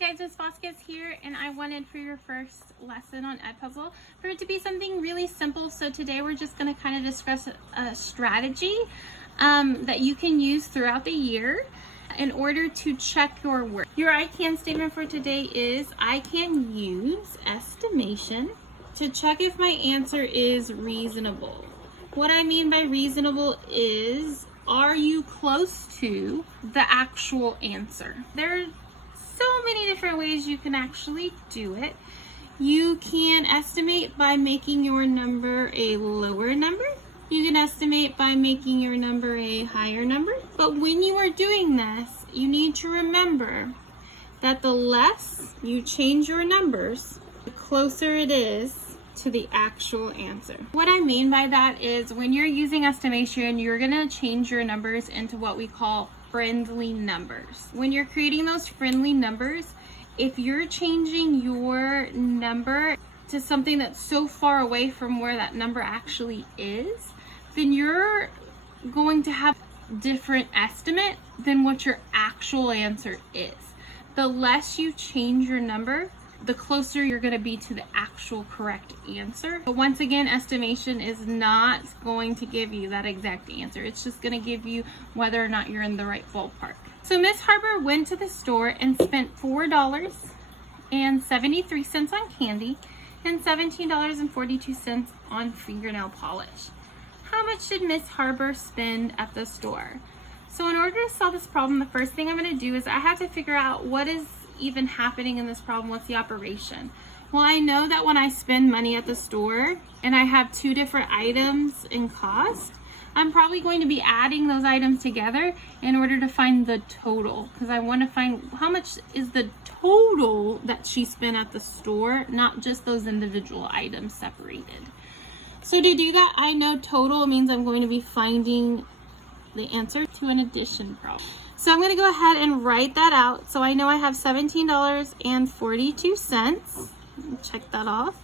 guys, Ms. Vasquez here, and I wanted for your first lesson on Edpuzzle for it to be something really simple. So today we're just going to kind of discuss a strategy that you can use throughout the year in order to check your work. Your I can statement for today is I can use estimation to check if my answer is reasonable. What I mean by reasonable is, are you close to the actual answer? There are so many different ways you can actually do it. You can estimate by making your number a lower number. You can estimate by making your number a higher number. But when you are doing this, you need to remember that the less you change your numbers, the closer it is to the actual answer. What I mean by that is when you're using estimation, you're gonna change your numbers into what we call friendly numbers. When you're creating those friendly numbers, if you're changing your number to something that's so far away from where that number actually is, then you're going to have different estimate than what your actual answer is. The less you change your number, the closer you're going to be to the actual correct answer. But once again, estimation is not going to give you that exact answer. It's just going to give you whether or not you're in the right ballpark. So Miss Harbor went to the store and spent $4.73 on candy and $17.42 on fingernail polish. How much did Miss Harbor spend at the store? So in order to solve this problem, the first thing I'm going to do is I have to figure out what is even happening in this problem. What's the operation? Well, I know that when I spend money at the store and I have two different items in cost, I'm probably going to be adding those items together in order to find the total, because I want to find how much is the total that she spent at the store, not just those individual items separated. So to do that, I know total means I'm going to be finding the answer to an addition problem. So I'm going to go ahead and write that out. So I know I have $17.42. Check that off.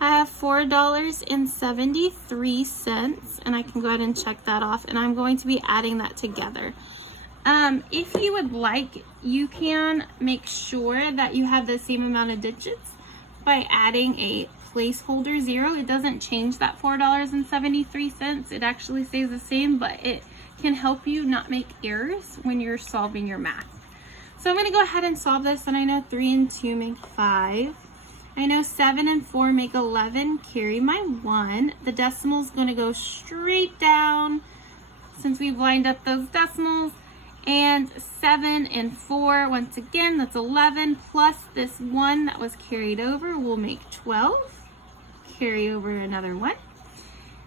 I have $4.73, and I can go ahead and check that off. And I'm going to be adding that together. If you would like, you can make sure that you have the same amount of digits by adding a placeholder 0. It doesn't change that $4.73. It actually stays the same, but it can help you not make errors when you're solving your math. So I'm going to go ahead and solve this, and I know 3 and 2 make 5. I know 7 and 4 make 11, carry my 1. The decimal is going to go straight down since we've lined up those decimals. And 7 and 4, once again, that's 11, plus this 1 that was carried over will make 12. Carry over another 1.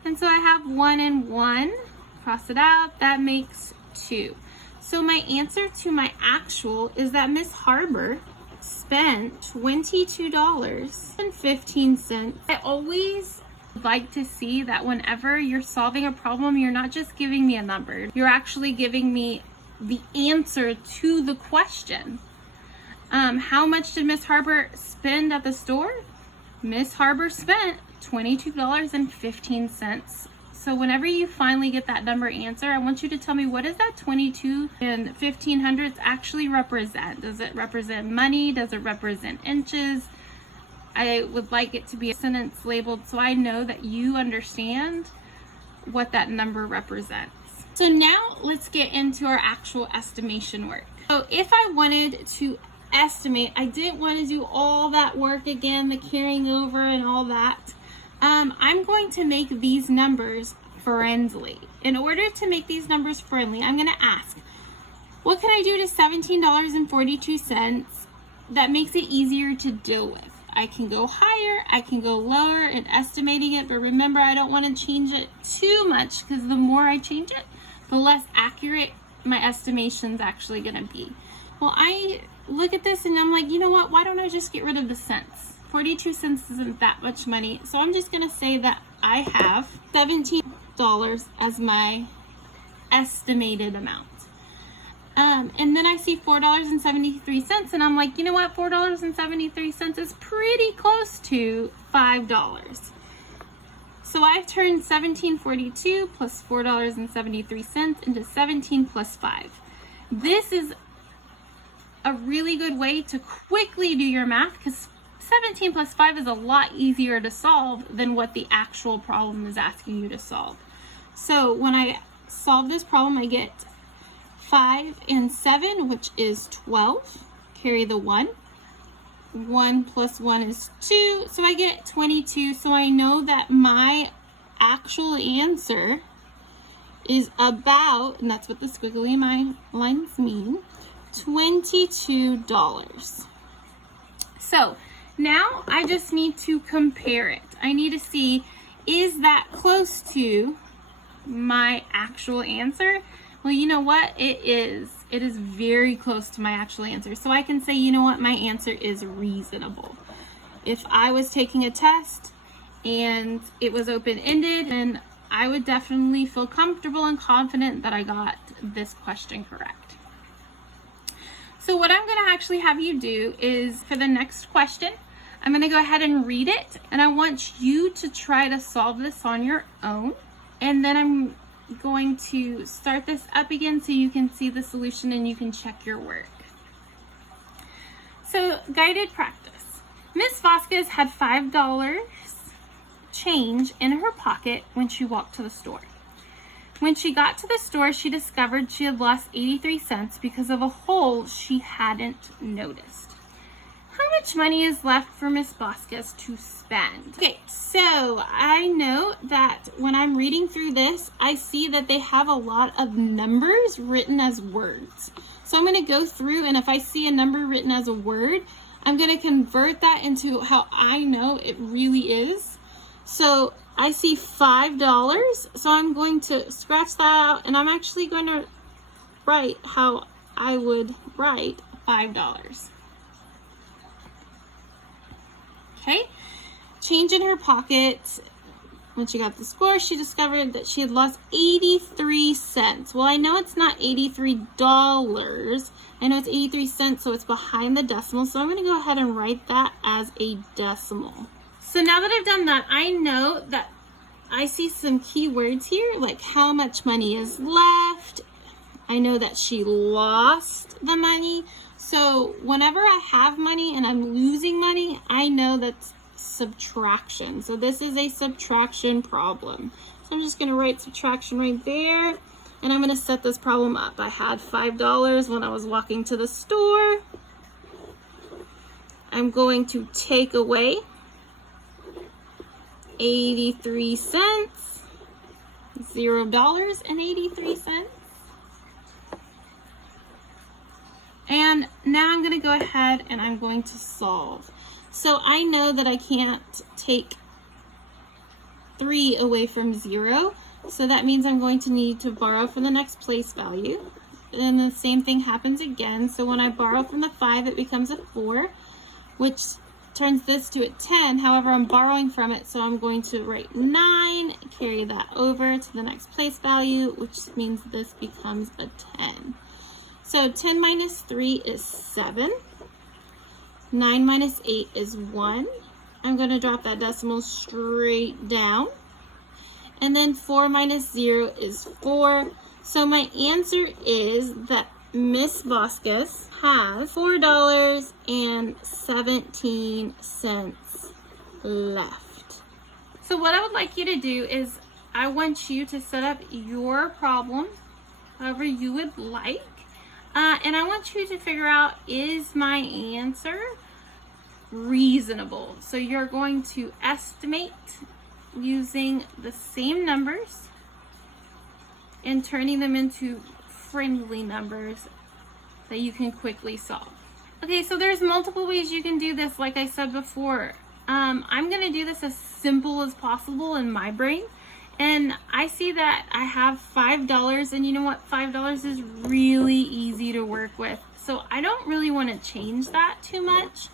And so I have 1 and 1. Cross it out, that makes 2. So my answer to my actual is that Miss Harbor spent $22.15. I always like to see that whenever you're solving a problem, you're not just giving me a number, you're actually giving me the answer to the question. How much did Miss Harbor spend at the store? Miss Harbor spent $22.15. So whenever you finally get that number answer, I want you to tell me, what does that 22 and 1500s actually represent? Does it represent money? Does it represent inches? I would like it to be a sentence labeled so I know that you understand what that number represents. So now let's get into our actual estimation work. So if I wanted to estimate, I didn't want to do all that work again, the carrying over and all that. I'm going to make these numbers friendly. In order to make these numbers friendly, I'm going to ask, what can I do to $17.42 that makes it easier to deal with? I can go higher, I can go lower in estimating it, but remember, I don't want to change it too much, because the more I change it, the less accurate my estimation's actually going to be. Well, I look at this and I'm like, you know what? Why don't I just get rid of the cents? 42 cents isn't that much money. So I'm just going to say that I have $17 as my estimated amount. And then I see $4.73 and I'm like, you know what? $4.73 is pretty close to $5. So I've turned $17.42 plus $4.73 into 17 plus 5. This is a really good way to quickly do your math, because 17 plus 5 is a lot easier to solve than what the actual problem is asking you to solve. So when I solve this problem, I get 5 and 7, which is 12. Carry the 1. 1 plus 1 is 2, so I get 22. So I know that my actual answer is about, and that's what the squiggly lines mean, $22. So now I just need to compare it. I need to see, is that close to my actual answer? Well, you know what? It is. It is very close to my actual answer. So I can say, you know what? My answer is reasonable. If I was taking a test and it was open-ended, then I would definitely feel comfortable and confident that I got this question correct. So what I'm going to actually have you do is, for the next question, I'm going to go ahead and read it, and I want you to try to solve this on your own, and then I'm going to start this up again so you can see the solution and you can check your work. So, guided practice. Miss Vasquez had $5 change in her pocket when she walked to the store. When she got to the store, she discovered she had lost 83 cents because of a hole she hadn't noticed. How much money is left for Miss Vasquez to spend? Okay, so I know that when I'm reading through this, I see that they have a lot of numbers written as words. So I'm going to go through, and if I see a number written as a word, I'm going to convert that into how I know it really is. So I see $5, so I'm going to scratch that out, and I'm actually going to write how I would write $5. Okay, change in her pocket. When she got the score, she discovered that she had lost 83 cents. Well, I know it's not $83. I know it's 83 cents, so it's behind the decimal. So I'm going to go ahead and write that as a decimal. So now that I've done that, I know that I see some key words here, like how much money is left. I know that she lost the money. So whenever I have money and I'm losing money, I know that's subtraction. So this is a subtraction problem. So I'm just going to write subtraction right there. And I'm going to set this problem up. I had $5 when I was walking to the store. I'm going to take away 83 cents, $0.83. And now I'm going to go ahead and I'm going to solve. So I know that I can't take 3 away from 0. So that means I'm going to need to borrow from the next place value. And the same thing happens again. So when I borrow from the 5, it becomes a 4, which turns this to a 10. However, I'm borrowing from it, so I'm going to write 9, carry that over to the next place value, which means this becomes a 10. So 10 minus 3 is 7. 9 minus 8 is 1. I'm going to drop that decimal straight down. And then 4 minus 0 is 4. So my answer is that Miss Vasquez has $4.17 left. So what I would like you to do is I want you to set up your problem however you would like. And I want you to figure out, is my answer reasonable? So you're going to estimate using the same numbers and turning them into friendly numbers that you can quickly solve. Okay, so there's multiple ways you can do this. Like I said before, I'm going to do this as simple as possible in my brain. And I see that I have $5, and you know what? $5 is really easy to work with. So I don't really want to change that too much,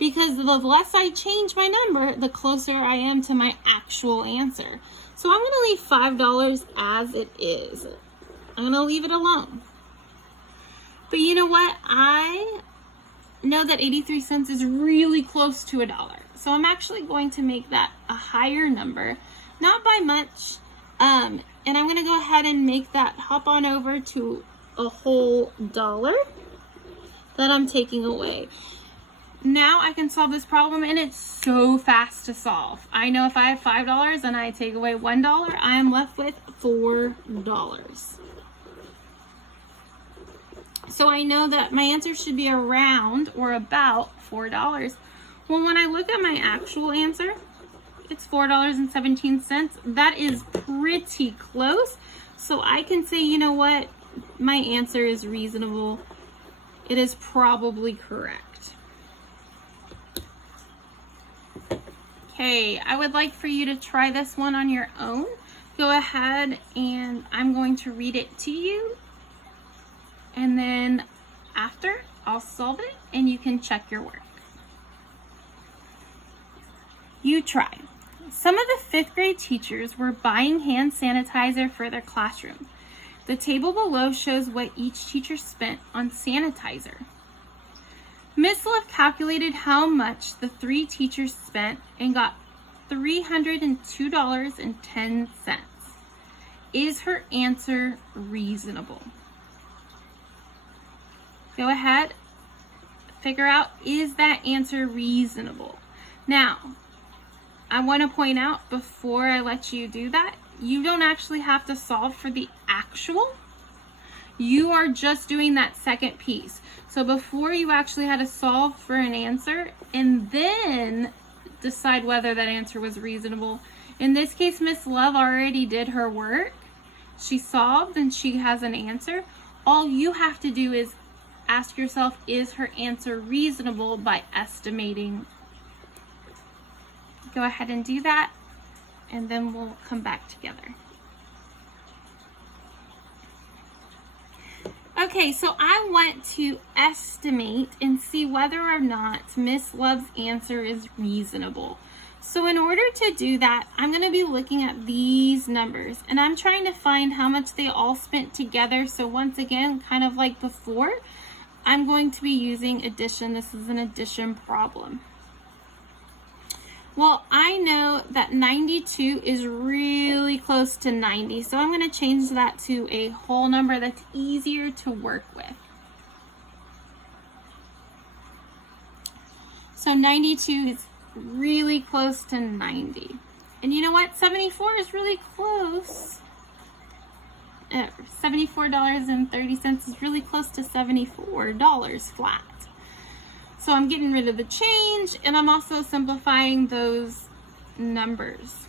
because the less I change my number, the closer I am to my actual answer. So I'm going to leave $5 as it is. I'm going to leave it alone. But you know what? I know that 83 cents is really close to $1. So I'm actually going to make that a higher number. Not by much, and I'm going to go ahead and make that hop on over to a whole dollar. that I'm taking away. Now I can solve this problem, and it's so fast to solve. I know if I have $5 and I take away $1, I am left with $4. So I know that my answer should be around or about $4. Well, when I look at my actual answer, it's $4.17. That is pretty close. So I can say, you know what? My answer is reasonable. It is probably correct. Okay, I would like for you to try this one on your own. Go ahead, and I'm going to read it to you. And then after, I'll solve it and you can check your work. You try. Some of the 5th grade teachers were buying hand sanitizer for their classroom. The table below shows what each teacher spent on sanitizer. Miss Love calculated how much the 3 teachers spent and got $302.10. Is her answer reasonable? Go ahead, figure out, is that answer reasonable? Now, I want to point out before I let you do that, you don't actually have to solve for the actual. You are just doing that second piece. So before you actually had to solve for an answer and then decide whether that answer was reasonable. In this case, Miss Love already did her work. She solved and she has an answer. All you have to do is ask yourself, is her answer reasonable by estimating? Go ahead and do that, and then we'll come back together. Okay, so I want to estimate and see whether or not Miss Love's answer is reasonable. So in order to do that, I'm going to be looking at these numbers, and I'm trying to find how much they all spent together. So once again, kind of like before, I'm going to be using addition. This is an addition problem. Well, I know that 92 is really close to 90, so I'm going to change that to a whole number that's easier to work with. So 92 is really close to 90. And you know what? 74 is really close. $74.30 is really close to $74 flat. So I'm getting rid of the change, and I'm also simplifying those numbers.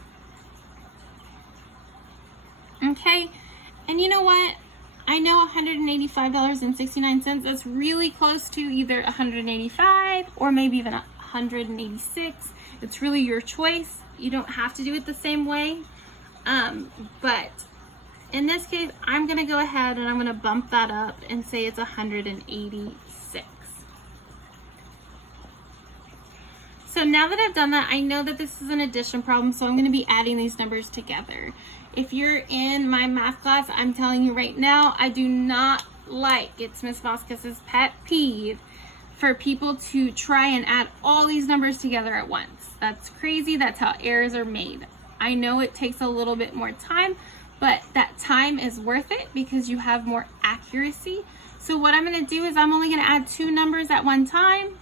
Okay, and you know what? I know $185.69, that's really close to either 185 or maybe even 186. It's really your choice. You don't have to do it the same way. But in this case, I'm gonna go ahead and I'm gonna bump that up and say it's 186. So now that I've done that, I know that this is an addition problem, so I'm going to be adding these numbers together. If you're in my math class, I'm telling you right now, I do not like, it's Miss Vasquez's pet peeve, for people to try and add all these numbers together at once. That's crazy. That's how errors are made. I know it takes a little bit more time, but that time is worth it because you have more accuracy. So what I'm going to do is I'm only going to add 2 numbers at one time.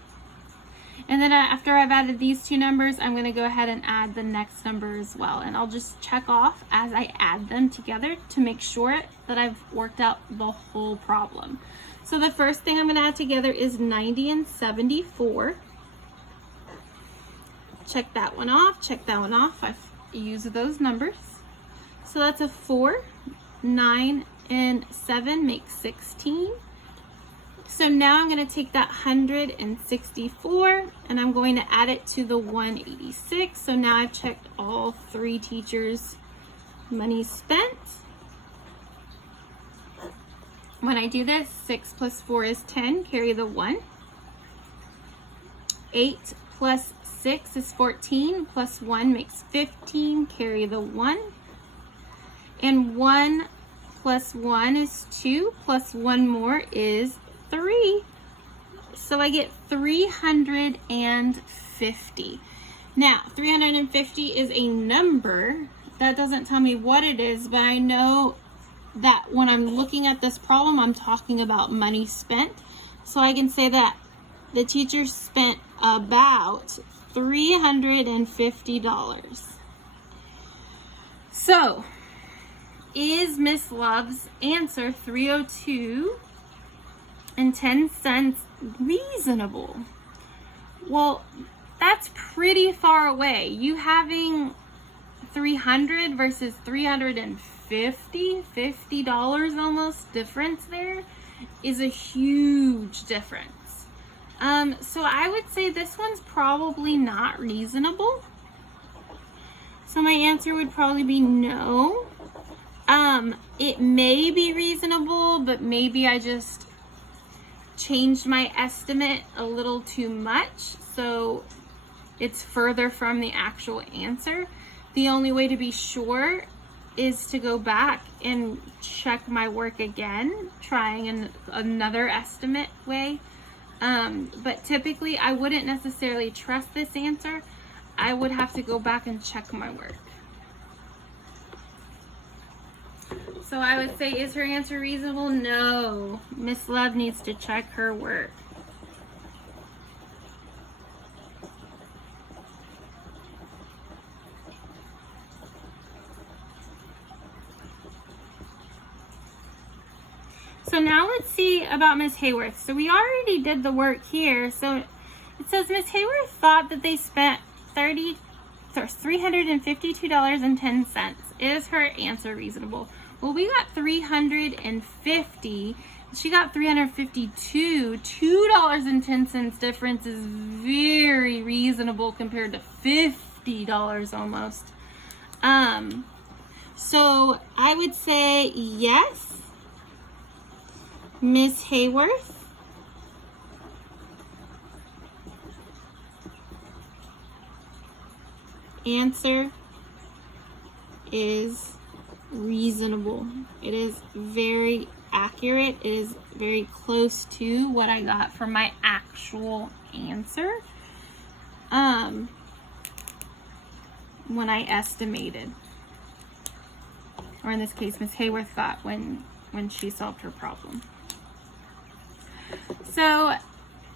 And then after I've added these 2 numbers, I'm going to go ahead and add the next number as well. And I'll just check off as I add them together to make sure that I've worked out the whole problem. So the first thing I'm going to add together is 90 and 74. Check that one off, check that one off. I've used those numbers. So that's a 4, 9, and 7 makes 16. So now I'm going to take that 164 and I'm going to add it to the 186. So now I've checked all 3 teachers' money spent. When I do this, 6 plus 4 is 10, carry the 1. 8 plus 6 is 14, plus 1 makes 15, carry the 1. And 1 plus 1 is 2, plus 1 more is 3. So I get 350. Now, 350 is a number. That doesn't tell me what it is, but I know that when I'm looking at this problem, I'm talking about money spent. So I can say that the teacher spent about $350. So, is Miss Love's answer $302.10 reasonable? Well, that's pretty far away. You having 300 versus 350, $50 almost difference there is a huge difference. So I would say this one's probably not reasonable. So my answer would probably be no. It may be reasonable, but maybe I just changed my estimate a little too much, so it's further from the actual answer. The only way to be sure is to go back and check my work again, trying another estimate way. But typically I wouldn't necessarily trust this answer. I would have to go back and check my work. So I would say, is her answer reasonable? No. Miss Love needs to check her work. So now let's see about Miss Hayworth. So we already did the work here. So it says Miss Hayworth thought that they spent $352.10. Is her answer reasonable? Well, we got 350. She got 352. $2.10 difference is very reasonable compared to $50 almost. So I would say yes. Miss Hayworth answer is reasonable. It is very accurate. It is very close to what I got from my actual answer when I estimated, or in this case Miss Hayworth got when she solved her problem. So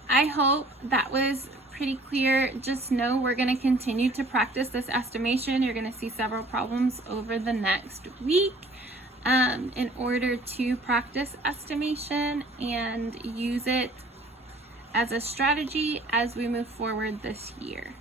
I hope that was pretty clear. Just know we're going to continue to practice this estimation. You're going to see several problems over the next week in order to practice estimation and use it as a strategy as we move forward this year.